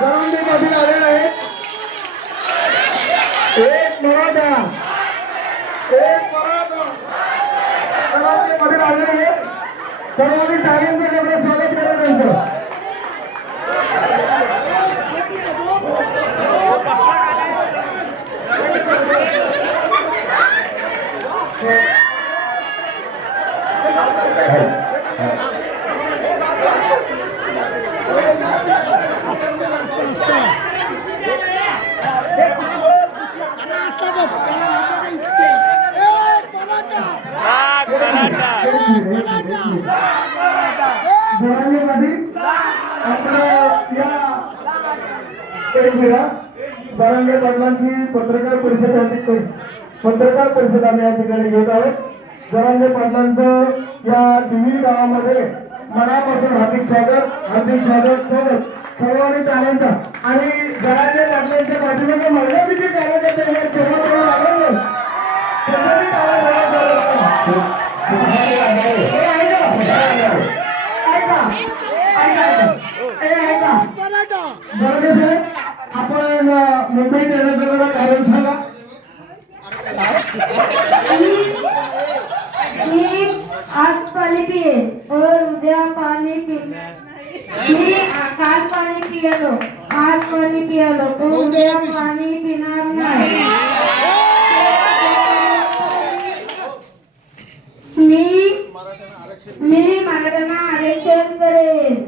जरांगे मध्ये आलेले आहेत एक मराठा जरांगे मध्ये आलेले आहेत सर्वांनी टाळ्यांचं आपलं स्वागत करा त्यांचं जरांगे पाटलांची पत्रकार परिषद आम्ही या ठिकाणी घेत आहोत. जरांगे पाटलांचं या दिल्ली गावामध्ये मनापासून हार्दिक स्वागत सर्वांनी टाळ्यांचा आणि जरांगे पाटलांच्या पाठीमागे महिला जे कार्यकर्ते आहेत आपण मुंबई येण्याचं कारण सांगा. आज पानी पिए और उद्या पानी पी मी काल पाणी पियलो आज पाणी पियलो तो उद्या पाणी पिणार नाही. मी मराठ्यांना आरक्षण करेन.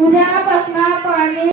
उद्यापासून पाणी